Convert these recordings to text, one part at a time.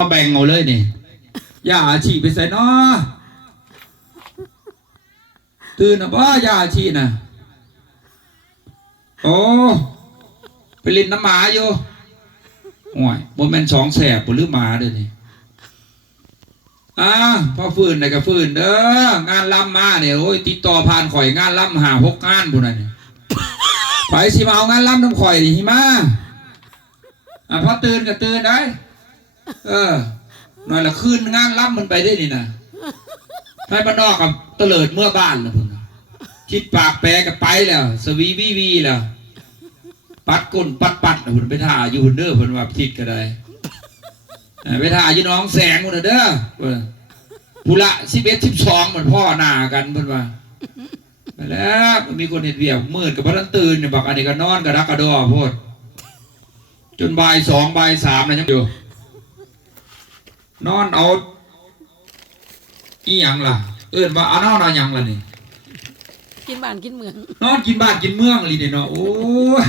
มาแบ่งเอาเลยนี่อย่าอาชีพไปใส่นาะตื่นนะบ่อย่าอาชีพนะโอ้ไปลินน้ำหมาอยู่โอ้ยบ่แมนสองแสบหรือหมาเด้อนี่อ่าพ่อฟื้นได้ก็ฟื้นเด้องานล่ำมาเนี่ยโอ้ยติดต่อผ่านข่อยงานล่ำหาหกงานพุ่นน่ะนี่ไปสิมาเอางานล่ำน้ำข่อยนี่หิมาอะพอตื่นก็ตื่นได้ เออหน่อยละคืนงานรับมันไปได้นี่นะให้มันนอกกับเตลิดเมื่อบ้านแล้วพุ่นน่ะคิดปากแปรกับไปแล้ว สวีวีวีแล้วปัดก้นปัดปัดน่ะพุ่นไปท่าอยู่พุ่นเด้อพุ่นว่าทิศก็ได้อ่าไปท่าอยู่หน้องแสงพุ่นน่ะเด้อเพิ่นผู้ละสิบเอ็ดสิบสองเหมือนพ่อหน้ากันเพิ่นว่าไปแล้วมันมีคนเห็นเวียกมืดกับพนันตื่นเนี่ยบอกอันนี้ก็นอนกระดักกระดอโพดจนบ่ายสองบ่ายสามนะยังอยู่ นอนเอาอีหยังล่ะ เอิ้นว่าเอานอนเอาหยังล่ะนี่กินบ้านกินเมือง นอนกินบ้านกินเมืองลีนี่เนาะโอ้ย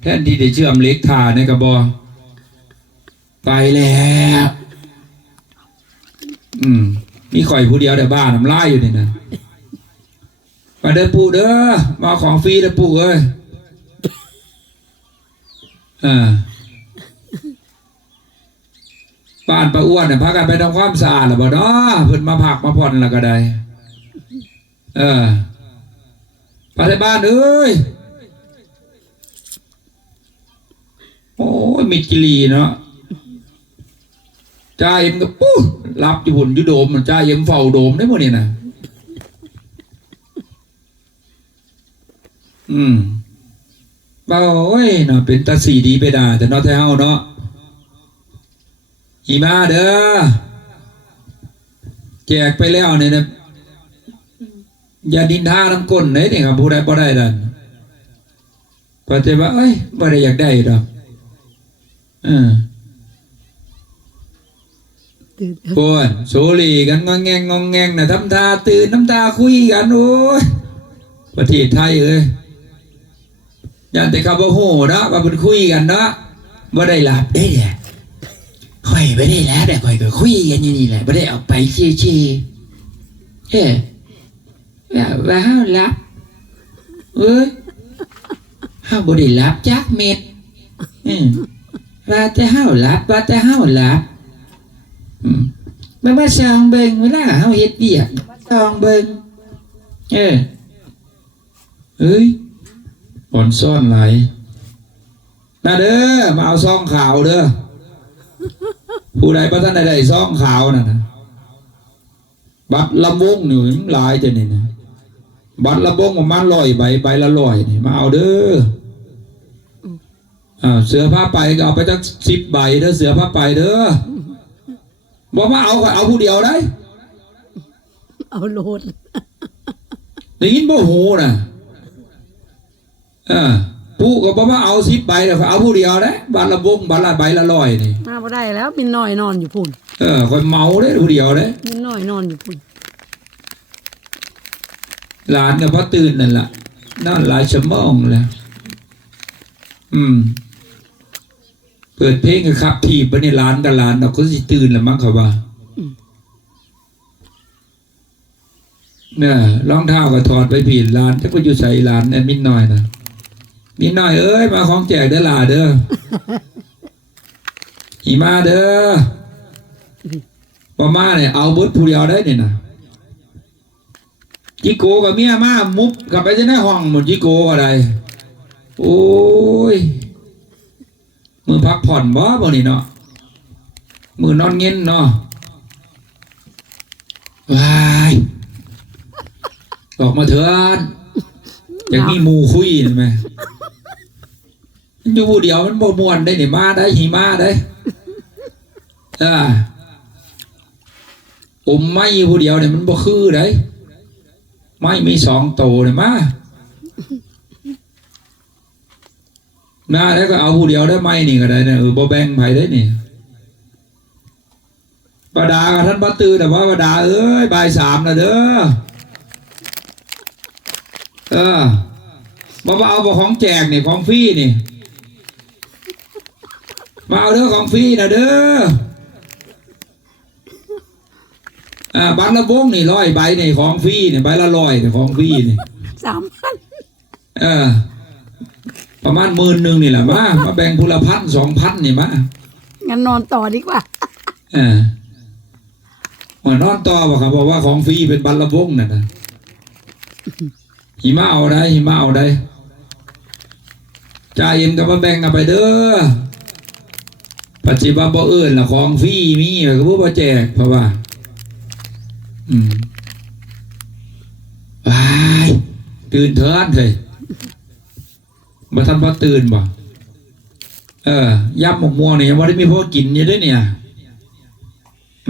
แทนที่ได้เชื่อมเหล็กทาในกระบอไปแล้วอืมมีข่อยผู้เดียวแต่บ้านน้ำลายอยู่นี่นะมาเด้อปู่เด้อมาเอาของฟรีเด้อปู่เอ้ยอ่า บ้านป้าอ้วนเนี่ยพากันไปทำความสะอาดหรือบ่เนาะเพิ่นมาพักมาผ่อนแล้วก็ได้ เออไปที่บ้านเอ้ยโอ้ยมิดกิลีเนาะจ้าเอ็มก็ปุ๊บรับอยู่หุ่นยู่โดมมันจ้าเอ็มเฝ้าโดมได้หมดเนี่ยนะอืมบ่าโอ้ยเนาะเป็นตาสีดีไปด่าแต่นาะแท้เฮาเนาะ อีมาเด้อแจกไปแล้วเนี่ยนะอย่าดินทาน้ำก้นไหนเนี่ยครับผู้ใดบ่ได้ดันปฏิว่าเอ้ยบ่ได้อยากได้ดอกออตื่นโอ้ยโซลีกันงองแงงงองแงงนะทำตาตื่นน้ำตาคุยกันโอ้ยประเทศไทยเอ้ยยันแต่คำว่าโหนะว่าเป็นคุยกันนะบ่ได้หลับได้แหละ อยไม่ได้แล้วแต่ค่อยก็คุยกันอยู่นี่แหละไม่ได้ออกไปเชี่ยๆเอ้ยว่าว่าเฮาหลับเอ้ยเฮาบ่ได้หลับจักเม็ดอืมว่าแต่เฮาหลับว่าแต่เฮาหลับอืมมันมาส่องเบิ่งเวลาเฮาเฮ็ดเวียกมาส่องเบิงเออเฮ้ยอ่อนซ่อนไหลน่าเด้อมาเอาซองขาวเด้อ ผู้ใดประท่านใดๆซองขาวน่ะนะบัตรลำวงนี่มันหลายจะนี่นะบัตรลำวงประมาณร้อยใบใบละร้อยนี่มาเอาเด้ออ่าเสือผ้าไปก็เอาไปจักสิบใบเด้อเสือผ้าไปเด้อบอกว่าเอาก็เอาผู้เดียวได้ เอาโลดได้ยินบ่หูน่ะเออ ผู้ก็บอกว่าเอาสิบใบแต่เอาผู้เดียวได้บาทละบงบาทละใบละร้อยนี่มาบ่ได้แล้วมินน้อยนอนอยู่พุ่นเออคอยเมาได้ผู้เดียวได้มินน้อยนอนอยู่พุ่นหลานกับพ่อตื่นนั่นล่ะนอนหลายชั่วโมงแล้วอืม เปิดเพลงกับขับถีบไปในร้านกับร้านเราก็สิตื่นแล้วมั้งเขาว่าเนี่ยรองเท้าก็ถอดไปผิดร้านถ้าก็อยู่ใส่ร้านแอดมินหน่อยนะ มินหน่อยเอ้ยมาของแจกเด้อหล่าเด้ออีมาเด้อปอมาเนี่ยเอาเบิดผู้เดียวได้เนี่ยนะจิโกกับเมียมามุบกลับไปจะได้ห้องหมดจิโกอะไรโอ้ยมือพักผ่อนบ่บ่นี่เนาะมือนอนเงินเนาะวายออกมาเถิดอย่างนี้หมูคุยเห็นไหมมัน อยู่ผู้เดียวมันบม่วนได้นี่มาได้หิมาได้อ่าอมไม่ผู้เดียวเนี่ยมันบ่คือได้ไม่มีสองโตเนี่ยมามาแล้วก็เอาผู้เดียวได้ไหมนี่ก็ได้เนี่ยเออบ่แบ่งไผได้นี่ปดากับท่านบัตือแต่ว่าปดาเอ้ยบ่ายสามนะเด้อเออบ่มาเอาบ่ของแจกนี่ของฟรีนี่ มาเอาเด้อของฟรีนะเด้ออ่าบัตรละวงนี่ร้อยใบนี่ของฟรีนี่ใบละร้อยนี่ของฟรีนี่สามพันเออประมาณหมื่นหนึ่งนี่แหละมามาแบ่งพูละพันสองพันนี่มางั้นนอนต่อดีกว่าเออหัวนอนต่อบอกครับบอกว่าของฟรีเป็นบัตรละวงน่ะนะหิมะเอาได้หิมะเอาได้จ่ายเอ็มก็มาแบ่งกันไปเด้อ ปัจจุบันบ่เอิ้นละของฟรีมีก็บ่บ่แจกเพราะว่า อืมวายตื่นเถินเลยมาทันพอตื่นบ่เออย่ำหมกม่วงเนี่ยว่าได้มีพ่อกินอยู่เด้วยเนี่ย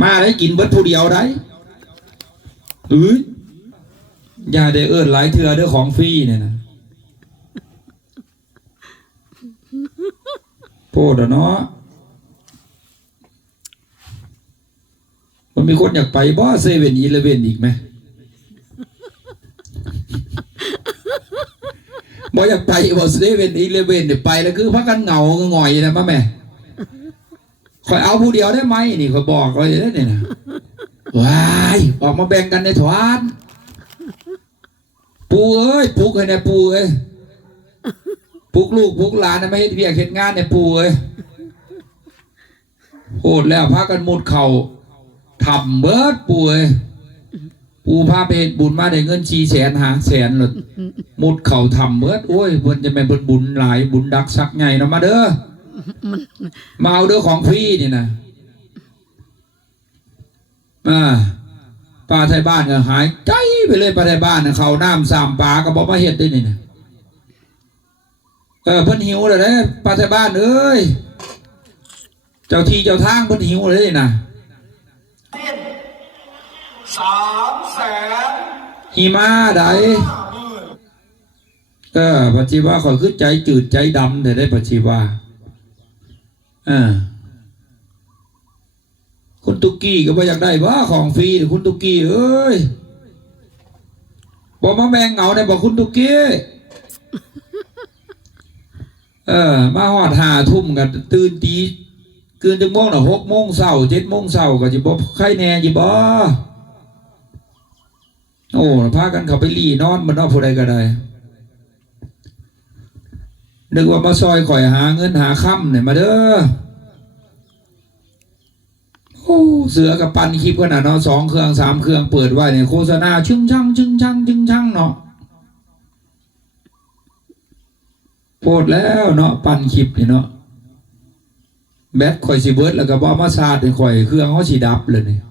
มาได้กินเบิดผู้เดียวได้เอ้ยอย่าได้เอิ้นหลายเทื่อเด้อของฟรีเนี่ยนะโพดอะเนาะ มีคนอยากไปบ่เซเว่นอีเลเว่นอีกไหมบ่อยากไปบ่เซเว่นอีเลเว่นเนี่ยไปแล้วคือพักกันเหงาหงอยนะมาแม่คอยเอาผู้เดียวได้ไหมนี่เขาบอกไว้ได้เนี่ยนะว้ายออกมาแบ่งกันในถวานปูเอ้ยปุกให้แน่ปูเอ้ยปุกลูกปุกหลานนะไม่ให้เบียกเห็นงานในปูเอ้ยโหดแล้วพากันมุดเข่า ทำเบิดปูเอ้ยปูพาไปเฮ็ดบุญมาได้เงินชีแสนหาแสนเลยมุดเข่าทำเบิดโอ้ยเพิ่นจะแม่นเพิ่นบุญหลายบุญดักสักใหญ่เนาะมาเด้อมาเอาเด้อของฟรีนี่นะมาป้าไทยบ้านก็หายใจไปเลยป้าไทยบ้านเขาน้ำสามปลาก็บอกมาเฮ็ดได้นี่นะเออเพิ่นหิวเลยเด้อป้าไทยบ้านเอ้ยเจ้าที่เจ้าทางเพิ่นหิวเลยนะ สามแสนหิมาไดห้าหมื่นเออปัจจิว่าขอยคือใจจืดใจดำแต่ได้ปัจจิว่าอ่าคุณตุกกี้ก็บ่อยากได้ว่าของฟรีเดี๋ยวคุณตุกกี้เอ้ยบอกมาแบ่งเอาได้บอกคุณตุกกี้เออ มาหอดหาทุ่มกันตื่นตีเกินจังโมงน่ะหกโมงเช้าเจ็ดโมงเช้าก็จะบอกใครแน่จิบ่ โอ้พากันเขาไปรีนอนบนนอกผู้ใดก็ได้นึกว่ามาซอยข่อยหาเงินหาค่ำเนี่ยมาเด้อโอ้เสือกับปันคลิปกันนะเนาะสองเครื่องสามเครื่องเปิดไว้เนี่ยโฆษณาชึ่งช่างชึ่งช่างชึ่งช่างเนาะโพดแล้วเนาะปันคลิปเนี่ยเนาะแบตข่อยสิเบิร์ดแล้วก็บอมาซาดเนี่ยข่อยเครื่องเขาสีดับเลยเนี่ย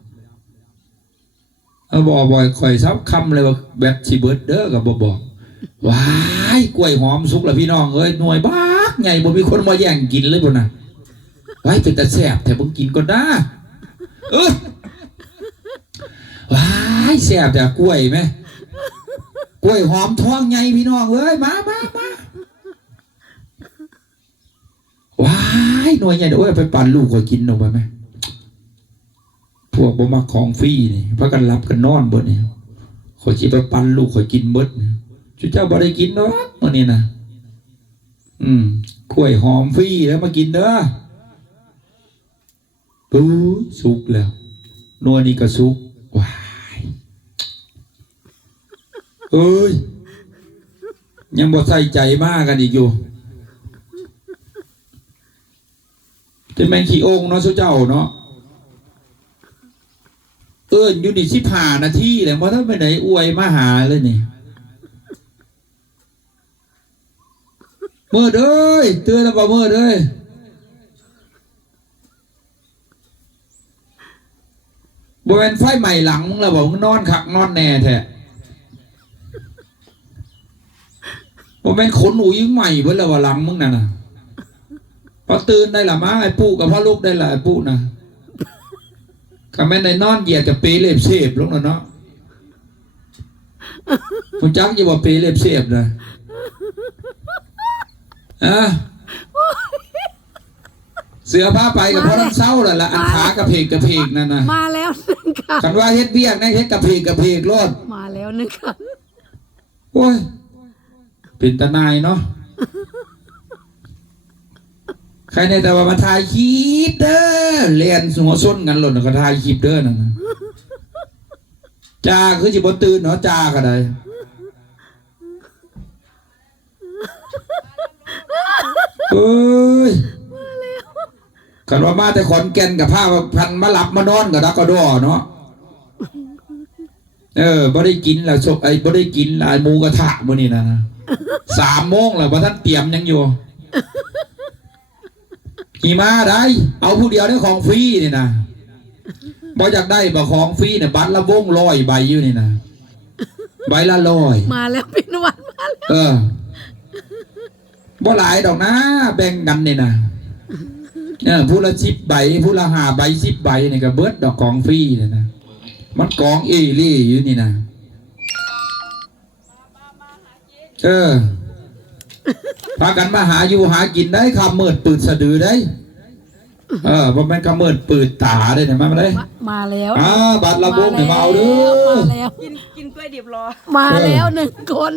บอกบ่อยข่อยซับคำเลยว่าแบตสิเบิร์ดเด้อกับบอกบอกว้ายกล้วยหอมสุกล้วพี่น้องเอ้ยหน่วยบักใหญ่บ่มีคนมาแย่งกินเลยบ่น่ะไว้เป็นตาแซ่บแต่บ่กินก่อนนะเออว้ายแซ่บแต่กล้วยไหมกล้วยหอมท้องใหญ่พี่น้องเอ้ยมามามาว้ายหน่วยใหญ่เด้อโอ้ยไปปั่นลูกข่อยกินออกไปไหม พวกบ่มักของฟรีนี่พากันรับกันนอนเบิดนี่ข่อยสิไปปั่นลูกข่อยกินเบิดนี่ชุดเจ้าบ่ได้กินเนาะมื้อนี้นะอืมกล้วยหอมฟรีแล้วมากินเด้อปูสุกแล้วนัวนี่ก็สุกว้ายเอ้ยยังบ่ใส่ใจมากกันอีกอยู่จะแมงขี้โองเนาะสุเจ้าเนาะ เอิ้นอยู่นี่สิผ่านาทีแหละบ่ทันไปไหนอวยมาหาเลยนี่เมืดเอ้ยเตือนแล้วบ่มืดเอ้ยบริเวณไฟใหม่หลังมึงแล้วบอกมึงนอนขักนอนแน่แท้บริเวณขนหนูยิ่งใหม่เบิ่แล้วว่าหลังมึงน่ะนะพอตื่นได้ละมาไอ้ปู่กับพ่อลูกได้ละไอ้ปู่นะ ก็แม่นในนอนเหยียดกับเปรย์เล็บเสพลงแล้วเนาะคุณจักอย่าว่าเปรย์เล็บเสพนะอะเสือผ้าไปกับพ่อน้ำเศร้าแหละละอันขากระเพกกระเพกนั่นนะมาแล้วหนึ่งค่ะคันว่าเฮ็ดเบี้ยกนะเฮ็ดกระเพกกระเพกรอดมาแล้วหนึ่งค่ะโอ้ยเป็นตาหนายเนาะ ใครในแต่ว่ามาถ่ายคลิปเด้อเรียนหัวส้นกันหล่นก็ถ่ายคลิปเด้อนั่นนะจ้าคือจิบตื่นเนาะจ้าก็ได้เอ้ยกันว่ามาแต่ขอนแก่นกับผ้าพันมาหลับมานอนกับดักกระดอเนาะเออบ่ได้กินแล้วศพไอ้บ่ได้กินลายมูกระทะมื้อนี้นะสามโมงแล้วบ่ท่านเตรียมยังอยู่ ขี่มาได้ เอาผู้เดียวได้ของฟรีนี่นะบ่อยากได้บ่ของฟรีเนี่ยบัตรละวงร้อยใบอยู่นี่นะใบละร้อย มาแล้วเป็นวันมาแล้วเออบ่หลายดอกนะ แบ่งกันนี่นะเออผู้ละสิบใบผู้ละห้าใบสิบใบนี่ก็เบิดดอกของฟรีเนี่ยนะมันกองเอเลี่อยู่นี่นะเออ พากันมาหาอยู่หากินได้คำเมิดปืดสะดือได้ เออบ่แม่นคำเมิดปืดตาได้เนี่ยมามาเลยมามาแล้วอ่าบัตรละวงเนี่ยมาเอาเด้มาอแล้วกินกินกล้วยดิบรอ มาแล้วหนึ่งคน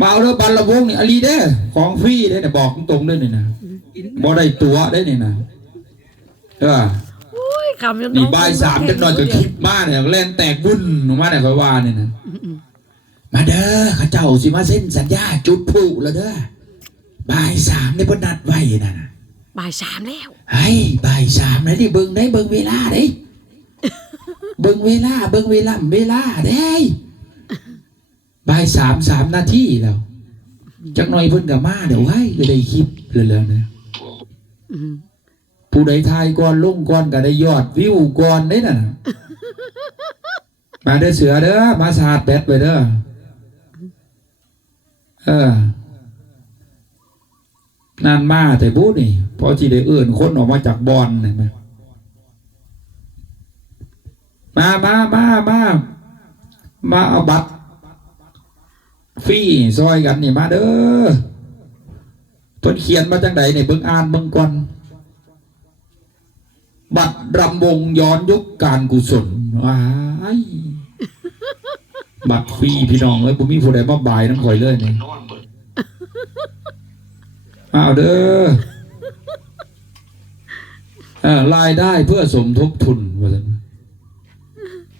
มาเอาเด้อบัตรละวงนี่อลีเด้อของฟรีเด้อเนี่ยบอกตรงๆเด้อนี่นะบ่ได้ตัวได้อนี่นะเอออุ้ยคำจนนี่บ่ายสามจังหน่อยจะคลิปมาเนี่ยเล่นแตกบุญออกมาเนี่ยค่อยว่าเนี่ยนะ มาเด้อข้าเจ้าสิมาเส้นสัญญาจุดพลุแล้วเด้อบ่ายสามในบนนัดไว้น่ะนะบ่ายสามแล้วเฮ้ยบ่ายสามนะที่เบิ่งได้เบิ่งเวลาเด้เบิ่งเวลาเบิ่งเวลาเวลาเด้บ่ายสามสามนาทีแล้วจักหน่อยเพิ่นก็มาเดี๋ยวไว้ก็ได้คลิปเลยแล้วนะอืมผู้ใดทายก่อนลงก่อนก็ได้ยอดวิวก่อนได้น่ะมาเด้อเสือเด้อมาสาดแบตไปเด้อ เออนานมาแต่บูนี่พอจีได้เอื่นคนออกมาจากบอลเห็นไหมมามามามามาเอาบัตรฟรีซอยกันนี่มาเด้อคนเขียนมาจังใดนี่เบิ่งอ่านเบิ่งก่อนบัตรรำวงย้อนยุคการกุศลว้าย บัตรฟรีพี่น้องเลยผมมีผู้ใดมาบายน้ำข่อยเลยนี่เอาเด้อเอ่อรายได้เพื่อสมทบทุนว่าซั่น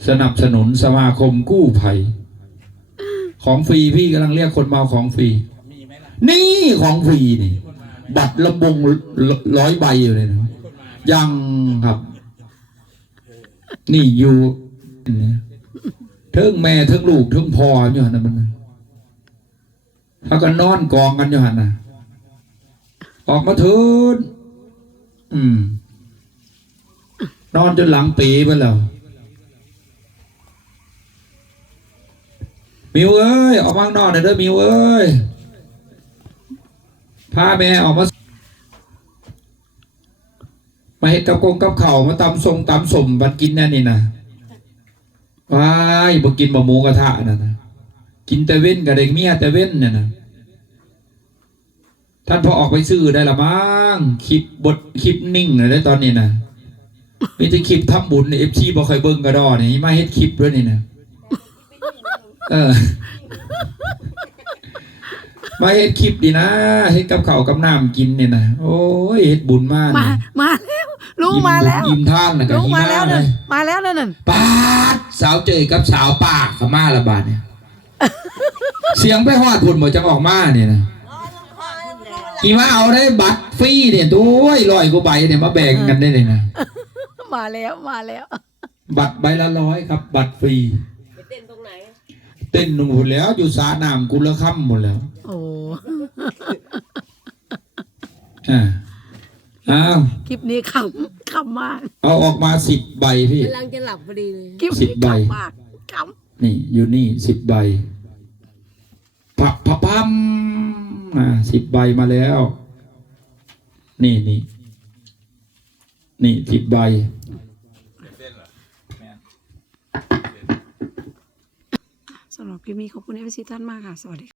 สนับสนุนสมาคมกู้ภัย ของฟรีพี่กำลังเรียกคนมาเอาของฟรี นี่ของฟรีนี่ บัตรลำวงร้อยใบอยู่เลยนะยังครับ นี่อยู่ เนี่ยเทิงแม่เทิงลูกเทิงพ่ออยู่หันนะมันนะเขาก็นอนกองกันอยู่หันนะออกมาเถินอืม นอนจนหลังปีไปแล้วมิวเอ้ยออกมาข้างนอกหน่อยเด้อมิวเอ้ยพาแม่ออกมามาเห็ดกับกงกับเข่ามาตำทรงตำสมบัดกินแน่นี่นะ ว้ายบ่กินบะหมูกระทะนะนะกินแต่เว้นกับเด็กเมียแต่เว้นเนี่ยนะท่านพอออกไปซื้อได้ละมั้งคลิปบทคลิปนิ่งเลยได้ตอนนี้นะมีแต่คลิปทำบุญเอฟซีบ่เคยเบิ่งกระดอนี่มาเฮ็ดคลิปด้วยนี่นะเออ มาเฮ็ดคลิปดีนะเฮ็ดกับเขากับน้ำกินเนี่ยนะโอ้ยเฮ็ดบุญมากมามา ล้วลุงมาแล้วยิ้มท่านนะกับลุงยิ้มมาหแล้วน้าเลนั่นยมาแล้วนั่นนั่นปาดสาวเจยกับสาวปากเขามาละบาดเนี่ยเสียงไปฮอดพุ่นบ่จังออกมาเนี่ยนะอีมาเอาได้บัตรฟรีเนี่ยด้วยร้อยกว่าใบเนี่ยมาแบ่งกันได้เลยนะมาแล้วมาแล้ว บัตรใบละร้อยครับ บัตรฟรีไปเต้นตรงไหน เต้นหนุ่มหมดแล้วอยู่สาน้ำกุลค่ำหมดแล้ว โอ้อ่าอ้าว คลิปนี้ขำ ขำมากเอาออกมาสิบใบพี่ กำลังจะหลับพอดีเลยคลิปสินี้บใบ ขำมากขนี่อยู่นี่สิบใบปับพับพัมอ่าสิบใบมาแล้ว นี่นี่นี่สิบใบำสำหรับคลิปนี้ขอบคุณเอฟซีท่านมากค่ะ สวัสดีค่ะ